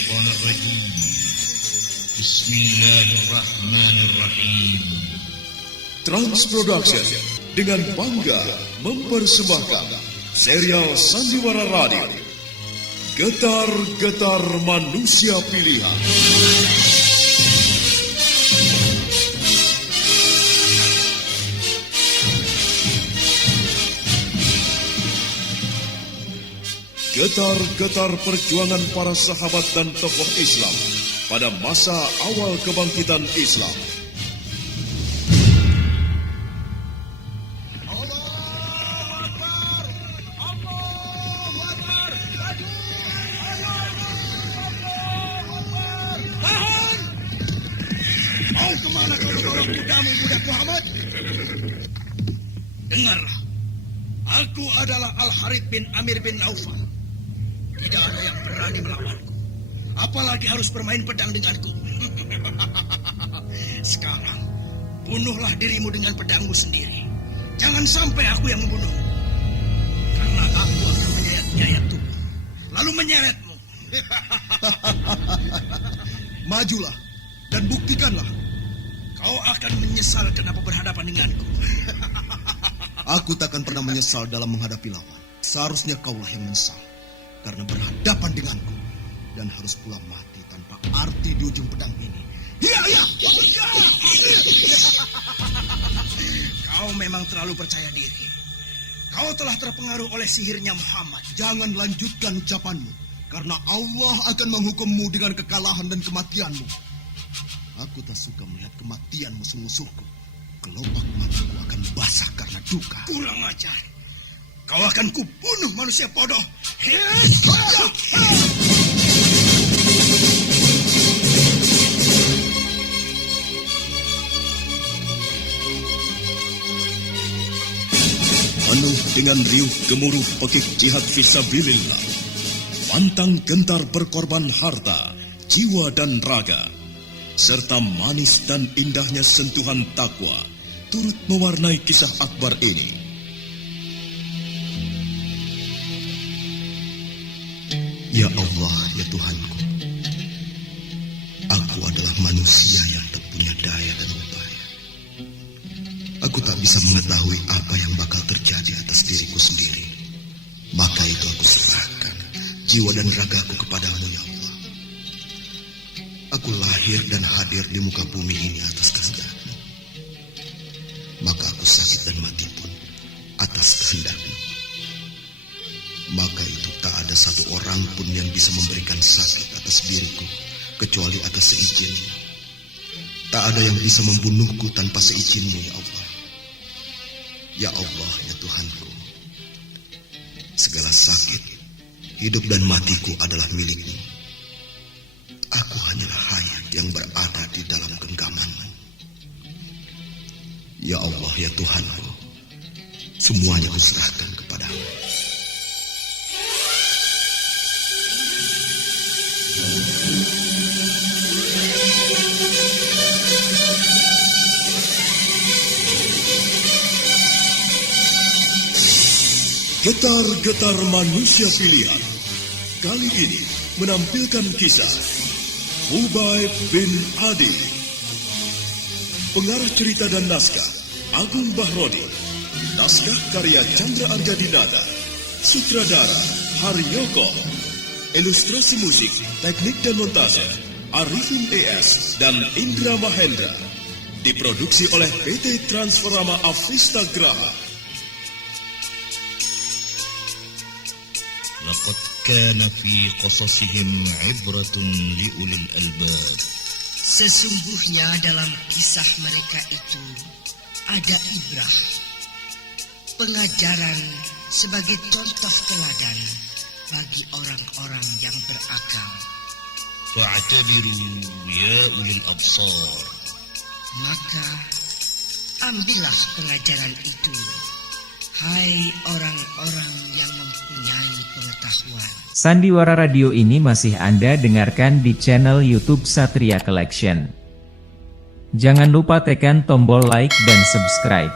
الشيطان الرجيم بسم الله الرحمن الرحيم. Trans Production dengan bangga mempersembahkan serial Sandiwara Radio Getar-Getar Manusia Pilihan. Getar-getar perjuangan para sahabat dan tokoh Islam pada masa awal kebangkitan Islam. Mau kemana kau mendorong kudamu, budak Muhammad? Dengarlah, aku adalah Al-Harith bin Amir bin Naufal. Tidak ada yang berani melawanku, apalagi harus bermain pedang denganku. Sekarang, bunuhlah dirimu dengan pedangmu sendiri. Jangan sampai aku yang membunuhmu. Karena aku akan menyayat-nyayat tubuh, lalu menyeretmu. Majulah dan buktikanlah. Kau akan menyesal kenapa berhadapan denganku. Aku takkan pernah menyesal dalam menghadapi lawan. Seharusnya kaulah yang menyesal karena berhadapan denganku dan harus pula mati tanpa arti di ujung pedang ini. Ya. Kau memang terlalu percaya diri. Kau telah terpengaruh oleh sihirnya Muhammad. Jangan lanjutkan ucapanmu, karena Allah akan menghukummu dengan kekalahan dan kematianmu. Aku tak suka melihat kematian musuh-musuhku. Kelopak mataku akan basah karena duka. Kurang ajar. Kau akan kubunuh, manusia bodoh. Penuh dengan riuh gemuruh pekik jihad fisabilillah, pantang gentar berkorban harta, jiwa dan raga, serta manis dan indahnya sentuhan takwa turut mewarnai kisah akbar ini. Ya Allah, ya Tuhanku, aku adalah manusia yang tak punya daya dan upaya. Aku tak bisa mengetahui apa yang bakal terjadi atas diriku sendiri. Maka itu aku serahkan jiwa dan ragaku kepadamu, ya Allah. Aku lahir dan hadir di muka bumi ini atas kehendak-Mu. Maka aku sakit dan mati pun atas kehendak-Mu. Maka itu tak ada satu orang pun yang bisa memberikan sakit atas diriku kecuali atas seizin-Mu. Tak ada yang bisa membunuhku tanpa seizin-Mu, ya Allah. Ya Allah, ya Tuhanku, segala sakit, hidup dan matiku adalah milik-Mu. Aku hanyalah hayat yang berada di dalam genggaman-Mu. Ya Allah, ya Tuhanku, semuanya kuserahkan kepadamu. Getar-getar manusia pilihan kali ini menampilkan kisah Khubayb bin Adi. Pengarah cerita dan naskah Agung Bahrodi. Naskah karya Chandra Arjadinata. Sutradara Haryoko. Ilustrasi musik, teknik dan montase Arifin ES dan Indra Mahendra. Diproduksi oleh PT Transforama Avista Graha. لقد كان في قصصهم عبرة لأولي الألباب. Sesungguhnya dalam kisah mereka itu ada ibrah, pengajaran sebagai contoh teladan bagi orang-orang yang berakal. فاعتبروا يا أولي الأبصار. Maka ambillah pengajaran itu, hai orang-orang yang mempunyai pengetahuan. Sandiwara Radio ini masih Anda dengarkan di channel YouTube Satria Collection. Jangan lupa tekan tombol like dan subscribe.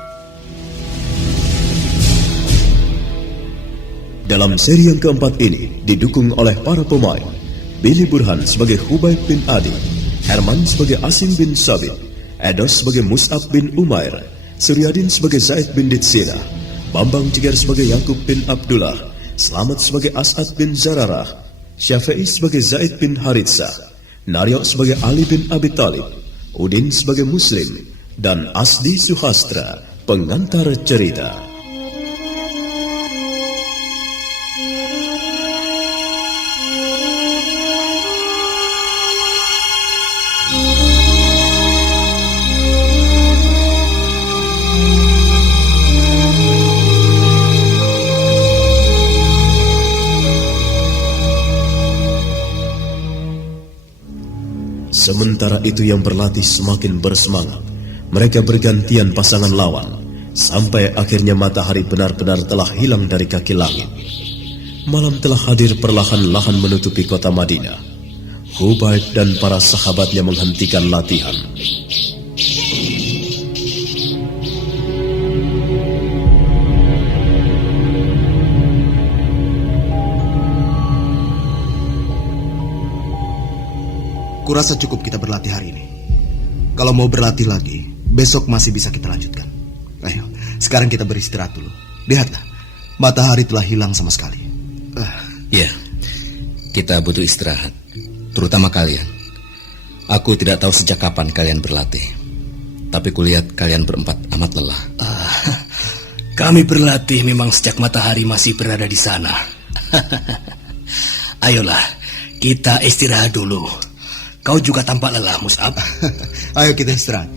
Dalam seri yang keempat ini didukung oleh para pemain Billy Burhan sebagai Hubayb bin Adi, Herman sebagai Asim bin Sabit, Edos sebagai Mus'ab bin Umair, Suryadin sebagai Zaid bin Ditsina, Bambang Jigar sebagai Yakub bin Abdullah, Slamet sebagai As'ad bin Zararah, Syafi'i sebagai Zaid bin Haritsah, Naryok sebagai Ali bin Abi Talib, Udin sebagai Muslim, dan Asdi Suhastra, pengantar cerita. Sementara itu yang berlatih semakin bersemangat. Mereka bergantian pasangan lawan, sampai akhirnya matahari benar-benar telah hilang dari kaki langit. Malam telah hadir perlahan-lahan menutupi kota Madinah. Hubayb dan para sahabatnya menghentikan latihan. Kurasa cukup kita berlatih hari ini. Kalau mau berlatih lagi, besok masih bisa kita lanjutkan. Ayo, sekarang kita beristirahat dulu. Lihatlah, matahari telah hilang sama sekali. Ya, kita butuh istirahat. Terutama kalian. Aku tidak tahu sejak kapan kalian berlatih. Tapi kulihat kalian berempat amat lelah. Kami berlatih memang sejak matahari masih berada di sana. Ayolah, kita istirahat dulu. Kau juga tampak lelah, Mus'ab. Ayo kita istirahat.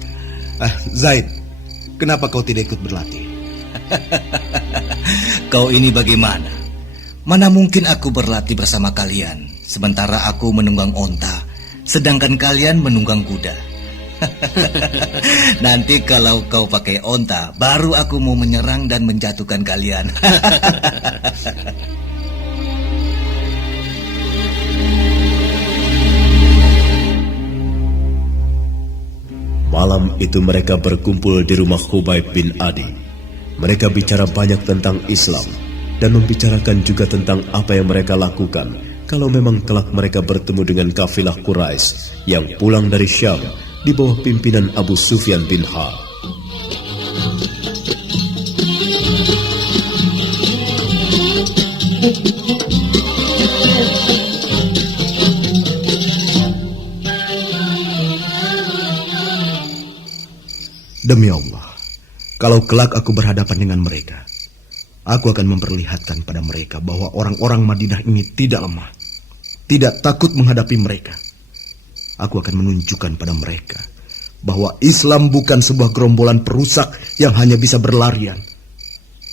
Zaid, kenapa kau tidak ikut berlatih? Kau ini bagaimana? Mana mungkin aku berlatih bersama kalian, sementara aku menunggang onta, sedangkan kalian menunggang kuda. Nanti kalau kau pakai onta, baru aku mau menyerang dan menjatuhkan kalian. Malam itu mereka berkumpul di rumah Hubayb bin Adi. Mereka bicara banyak tentang Islam dan membicarakan juga tentang apa yang mereka lakukan kalau memang kelak mereka bertemu dengan kafilah Quraisy yang pulang dari Syam di bawah pimpinan Abu Sufyan bin Harb. Demi Allah, kalau kelak aku berhadapan dengan mereka, aku akan memperlihatkan pada mereka bahwa orang-orang Madinah ini tidak lemah, tidak takut menghadapi mereka. Aku akan menunjukkan pada mereka bahwa Islam bukan sebuah gerombolan perusak yang hanya bisa berlarian.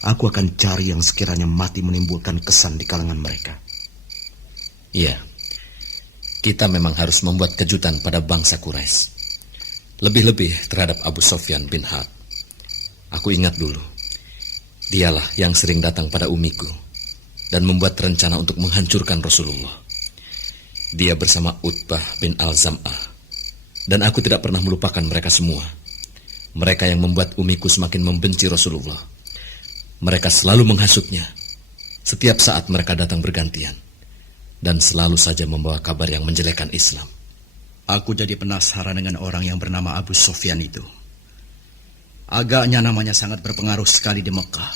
Aku akan cari yang sekiranya mati menimbulkan kesan di kalangan mereka. Iya, kita memang harus membuat kejutan pada bangsa Quraisy. Lebih-lebih terhadap Abu Sufyan bin Harb. Aku ingat dulu, dialah yang sering datang pada umiku dan membuat rencana untuk menghancurkan Rasulullah. Dia bersama Utbah bin Al-Zam'ah. Dan aku tidak pernah melupakan mereka semua. Mereka yang membuat umiku semakin membenci Rasulullah. Mereka selalu menghasutnya. Setiap saat mereka datang bergantian. Dan selalu saja membawa kabar yang menjelekkan Islam. Aku jadi penasaran dengan orang yang bernama Abu Sufyan itu. Agaknya namanya sangat berpengaruh sekali di Mekah.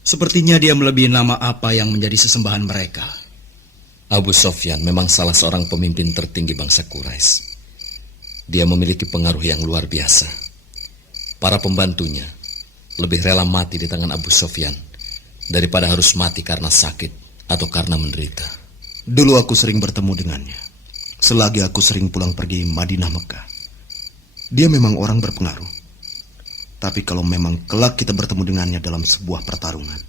Sepertinya dia melebihi nama apa yang menjadi sesembahan mereka. Abu Sufyan memang salah seorang pemimpin tertinggi bangsa Quraisy. Dia memiliki pengaruh yang luar biasa. Para pembantunya lebih rela mati di tangan Abu Sufyan daripada harus mati karena sakit atau karena menderita. Dulu aku sering bertemu dengannya. Selagi aku sering pulang pergi Madinah Mekah. Dia memang orang berpengaruh. Tapi kalau memang kelak kita bertemu dengannya dalam sebuah pertarungan,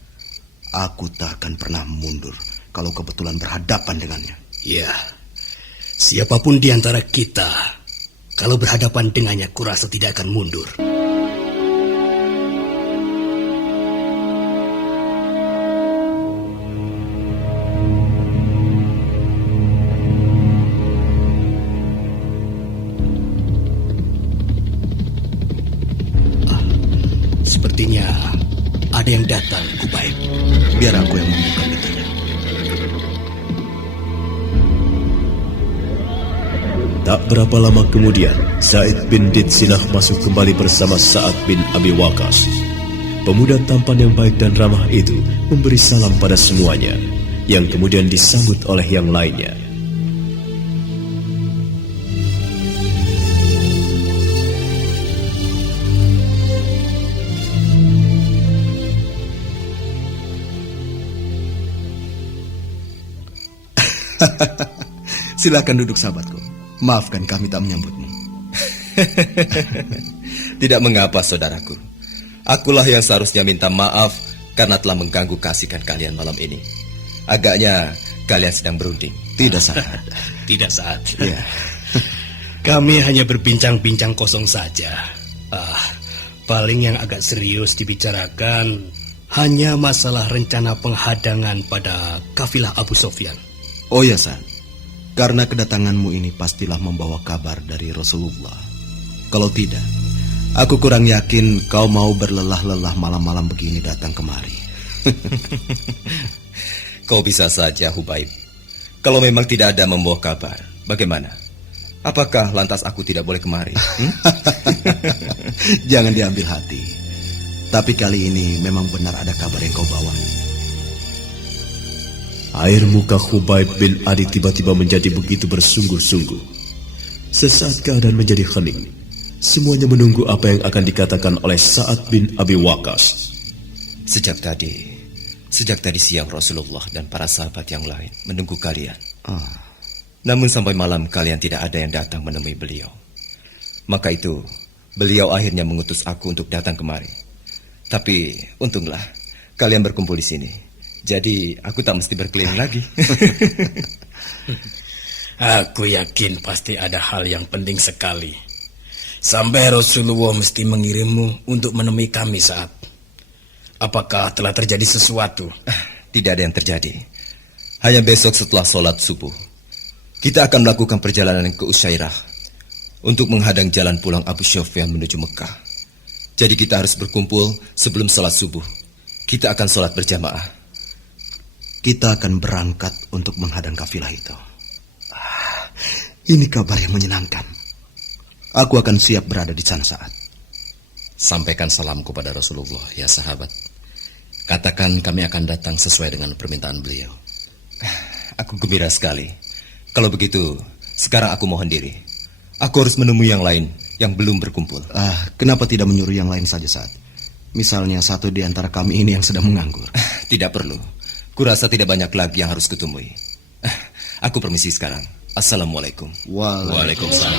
aku tak akan pernah mundur kalau kebetulan berhadapan dengannya. Ya, siapapun di antara kita, kalau berhadapan dengannya, kurasa tidak akan mundur. Sepertinya ada yang datang, Hubayb. Biar aku yang membuka pintunya. Tak berapa lama kemudian, Zaid bin Ditsinah masuk kembali bersama Sa'ad bin Abi Waqqas. Pemuda tampan yang baik dan ramah itu memberi salam pada semuanya, yang kemudian disambut oleh yang lainnya. Silakan duduk sahabatku. Maafkan kami tak menyambutmu. Tidak mengapa, saudaraku. Akulah yang seharusnya minta maaf karena telah mengganggu keasikan kalian malam ini. Agaknya kalian sedang berunding. Tidak saat. Tidak saat. Ya. Kami hanya berbincang-bincang kosong saja. Paling yang agak serius dibicarakan hanya masalah rencana penghadangan pada kafilah Abu Sofyan. Oh ya, San. Karena kedatanganmu ini pastilah membawa kabar dari Rasulullah. Kalau tidak, aku kurang yakin kau mau berlelah-lelah malam-malam begini datang kemari. Kau bisa saja, Hubaib. Kalau memang tidak ada membawa kabar, bagaimana? Apakah lantas aku tidak boleh kemari? Jangan diambil hati. Tapi kali ini memang benar ada kabar yang kau bawa. Air muka Hubaib bin Adi tiba-tiba menjadi begitu bersungguh-sungguh. Sesaat keadaan menjadi hening. Semuanya menunggu apa yang akan dikatakan oleh Sa'ad bin Abi Waqqas. Sejak tadi siang Rasulullah dan para sahabat yang lain menunggu kalian. Namun sampai malam kalian tidak ada yang datang menemui beliau. Maka itu, beliau akhirnya mengutus aku untuk datang kemari. Tapi untunglah kalian berkumpul di sini. Jadi aku tak mesti berkeliling lagi. Aku yakin pasti ada hal yang penting sekali. Sampai Rasulullah mesti mengirimmu untuk menemui kami saat. Apakah telah terjadi sesuatu? Tidak ada yang terjadi. Hanya besok setelah sholat subuh, kita akan melakukan perjalanan ke Usyairah untuk menghadang jalan pulang Abu Sufyan menuju Mekah. Jadi kita harus berkumpul sebelum sholat subuh. Kita akan sholat berjamaah. Kita akan berangkat untuk menghadang kafilah itu. Ini kabar yang menyenangkan. Aku akan siap berada di sana saat. Sampaikan salamku pada Rasulullah, ya sahabat. Katakan kami akan datang sesuai dengan permintaan beliau. Aku gembira sekali. Kalau begitu, sekarang aku mohon diri. Aku harus menemui yang lain yang belum berkumpul. Kenapa tidak menyuruh yang lain saja saat? Misalnya satu di antara kami ini yang sedang menganggur. Tidak perlu. Kurasa tidak banyak lagi yang harus kutemui. Aku permisi sekarang. Assalamualaikum. Waalaikumsalam.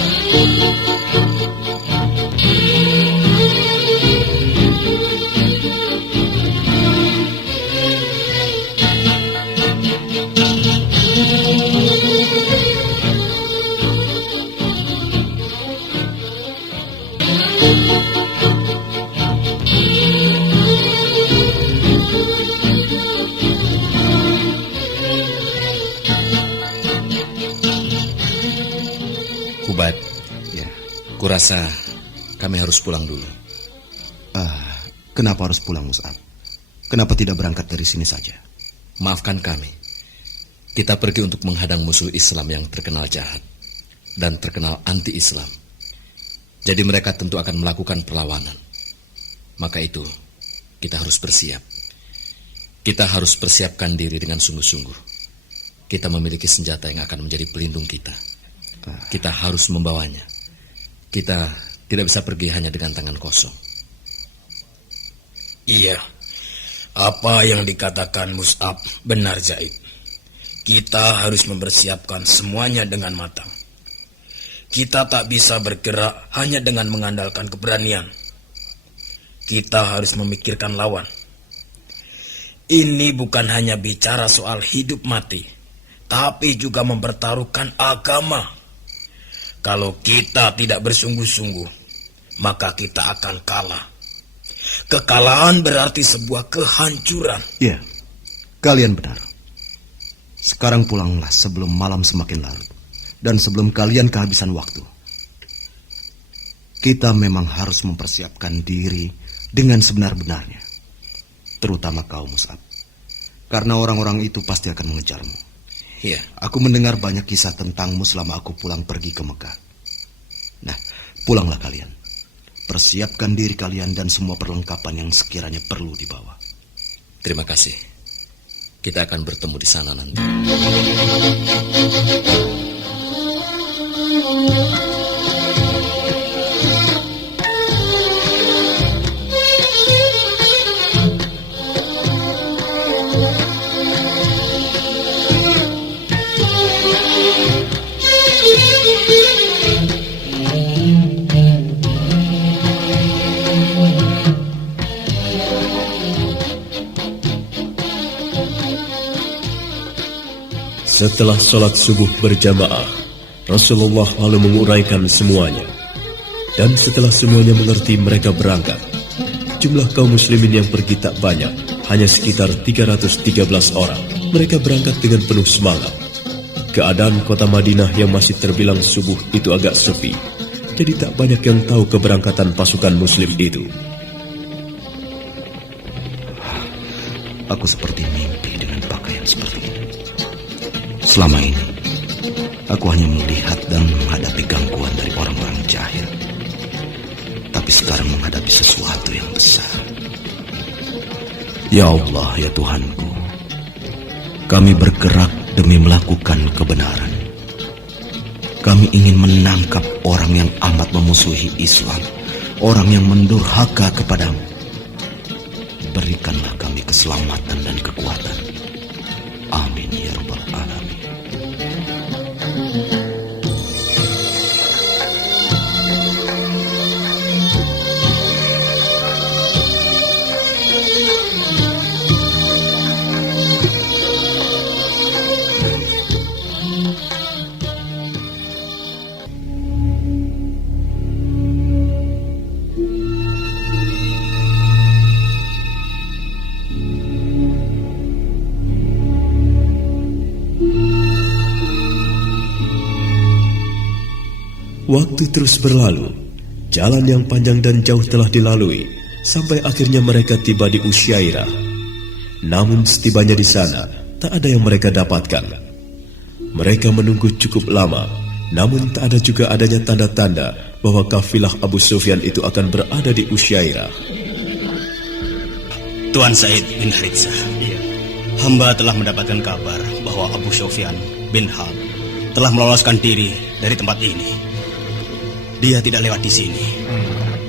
Hubaib, Ya. kurasa kami harus pulang dulu. Kenapa harus pulang, Mus'ab? Kenapa tidak berangkat dari sini saja? Maafkan kami. Kita pergi untuk menghadang musuh Islam yang terkenal jahat dan terkenal anti-Islam. Jadi mereka tentu akan melakukan perlawanan. Maka itu, kita harus bersiap. Kita harus persiapkan diri dengan sungguh-sungguh. Kita memiliki senjata yang akan menjadi pelindung kita. Kita harus membawanya. Kita tidak bisa pergi hanya dengan tangan kosong. Iya, apa yang dikatakan Mus'ab benar, Zaid. Kita harus mempersiapkan semuanya dengan matang. Kita tak bisa bergerak hanya dengan mengandalkan keberanian. Kita harus memikirkan lawan. Ini bukan hanya bicara soal hidup mati, tapi juga mempertaruhkan agama. Kalau kita tidak bersungguh-sungguh, maka kita akan kalah. Kekalahan berarti sebuah kehancuran. Ya, kalian benar. Sekarang pulanglah sebelum malam semakin larut dan sebelum kalian kehabisan waktu. Kita memang harus mempersiapkan diri dengan sebenar-benarnya. Terutama kau, Mus'ab. Karena orang-orang itu pasti akan mengejarmu. Iya. Aku mendengar banyak kisah tentangmu selama aku pulang pergi ke Mekah. Nah, pulanglah kalian. Persiapkan diri kalian dan semua perlengkapan yang sekiranya perlu dibawa. Terima kasih. Kita akan bertemu di sana nanti. Setelah sholat subuh berjamaah, Rasulullah lalu menguraikan semuanya. Dan setelah semuanya mengerti, mereka berangkat. Jumlah kaum muslimin yang pergi tak banyak, hanya sekitar 313 orang. Mereka berangkat dengan penuh semangat. Keadaan kota Madinah yang masih terbilang subuh itu agak sepi, jadi tak banyak yang tahu keberangkatan pasukan muslim itu. Aku seperti mimpi dengan pakaian seperti ini. Selama ini, aku hanya melihat dan menghadapi gangguan dari orang-orang jahil. Tapi sekarang menghadapi sesuatu yang besar. Ya Allah, ya Tuhanku, kami bergerak demi melakukan kebenaran. Kami ingin menangkap orang yang amat memusuhi Islam, orang yang mendurhaka kepadamu. Berikanlah kami keselamatan dan kekuatan. Amin ya Rabbal Alamin. Waktu terus berlalu, jalan yang panjang dan jauh telah dilalui, sampai akhirnya mereka tiba di Usyairah. Namun setibanya di sana, tak ada yang mereka dapatkan. Mereka menunggu cukup lama, namun tak ada juga adanya tanda-tanda bahwa kafilah Abu Sufyan itu akan berada di Usyairah. Tuan Zaid bin Haritsah, hamba telah mendapatkan kabar bahwa Abu Sufyan bin Harb telah meloloskan diri dari tempat ini. Dia tidak lewat di sini.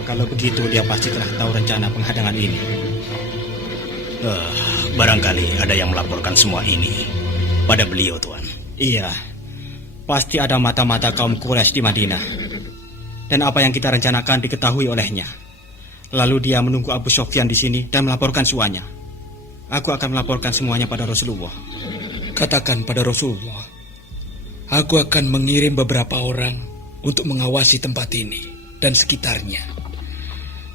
Kalau begitu dia pasti telah tahu rencana penghadangan ini. Barangkali ada yang melaporkan semua ini pada beliau, Tuan. Iya, pasti ada mata-mata kaum Quraisy di Madinah. Dan apa yang kita rencanakan diketahui olehnya. Lalu dia menunggu Abu Sufyan di sini dan melaporkan semuanya. Aku akan melaporkan semuanya pada Rasulullah. Katakan pada Rasulullah, aku akan mengirim beberapa orang untuk mengawasi tempat ini dan sekitarnya.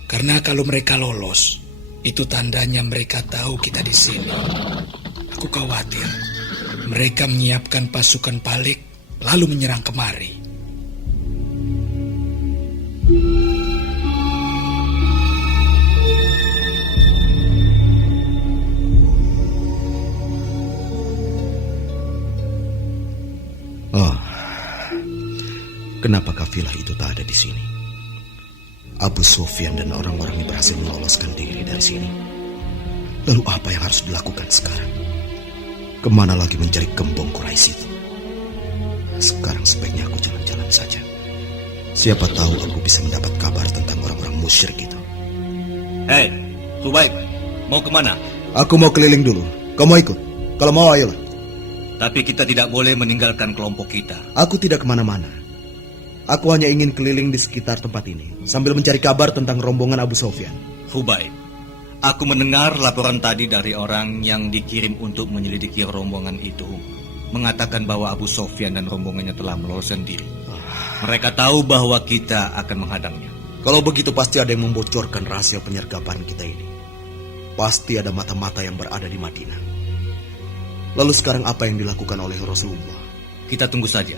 Karena kalau mereka lolos, itu tandanya mereka tahu kita di sini. Aku khawatir mereka menyiapkan pasukan balik lalu menyerang kemari. Kenapa kafilah itu tak ada di sini? Abu Sufyan dan orang-orangnya berhasil meloloskan diri dari sini. Lalu apa yang harus dilakukan sekarang? Kemana lagi mencari gembong Quraisy itu? Sekarang sebaiknya aku jalan-jalan saja. Siapa tahu aku bisa mendapat kabar tentang orang-orang musyrik itu. Hei, Subaik, mau kemana? Aku mau keliling dulu. Kau mau ikut? Kalau mau, ayolah. Tapi kita tidak boleh meninggalkan kelompok kita. Aku tidak kemana-mana. Aku hanya ingin keliling di sekitar tempat ini sambil mencari kabar tentang rombongan Abu Sufyan. Hubaib, aku mendengar laporan tadi dari orang yang dikirim untuk menyelidiki rombongan itu, mengatakan bahwa Abu Sufyan dan rombongannya telah meloloskan diri. Mereka tahu bahwa kita akan menghadangnya. Kalau begitu pasti ada yang membocorkan rahasia penyergapan kita ini. Pasti ada mata-mata yang berada di Madinah. Lalu sekarang apa yang dilakukan oleh Rasulullah? Kita tunggu saja.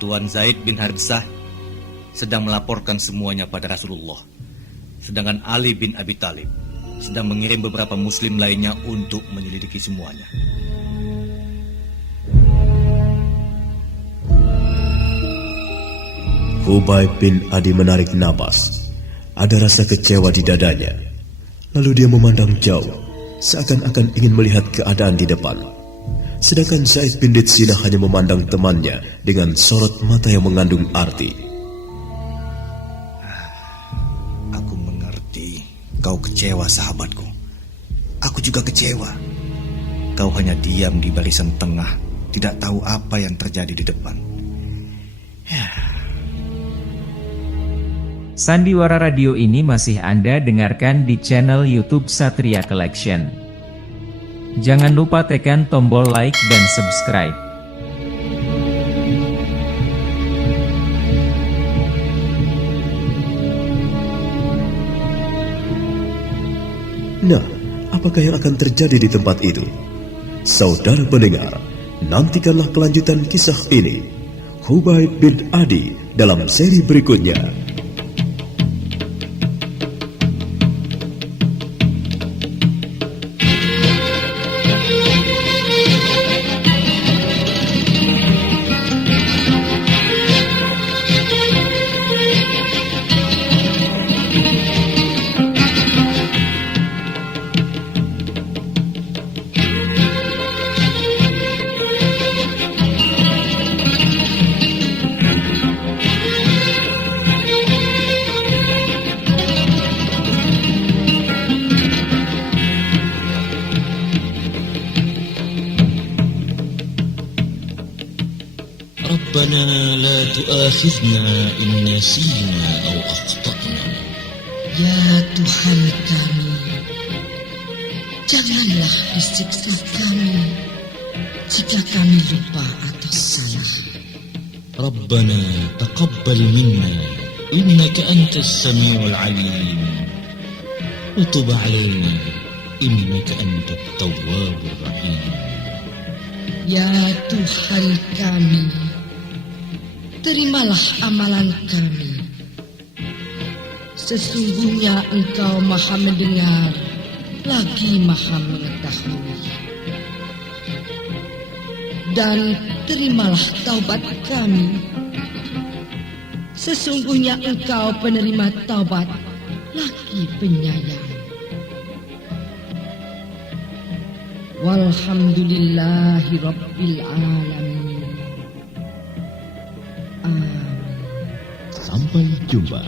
Tuan Zaid bin Haritsah sedang melaporkan semuanya pada Rasulullah. Sedangkan Ali bin Abi Thalib sedang mengirim beberapa muslim lainnya untuk menyelidiki semuanya. Khubayb bin Adi menarik napas. Ada rasa kecewa di dadanya. Lalu dia memandang jauh, seakan-akan ingin melihat keadaan di depan. Sedangkan Zaid bin Ditsina hanya memandang temannya dengan sorot mata yang mengandung arti. Aku mengerti kau kecewa, sahabatku. Aku juga kecewa. Kau hanya diam di barisan tengah, tidak tahu apa yang terjadi di depan. Sandiwara radio ini masih Anda dengarkan di channel YouTube Satria Collection. Jangan lupa tekan tombol like dan subscribe. Nah, apakah yang akan terjadi di tempat itu? Saudara pendengar, nantikanlah kelanjutan kisah ini. Khubayb bin Adi dalam seri berikutnya. ربنا لا تؤاخذنا إن نسينا أو أخطأنا. Ya Tuhan kami, janganlah disiksa kami jika kami lupa atau salah. ربنا تقبل منا إنك أنت السميع العليم وتب علينا إنك أنت التواب الرحيم. Ya Tuhan kami, terimalah amalan kami. Sesungguhnya Engkau Maha mendengar, lagi Maha mengetahui. Dan terimalah taubat kami. Sesungguhnya Engkau penerima taubat, lagi penyayang. Walhamdulillahi Rabbil Alamin. Amin. Sampai jumpa.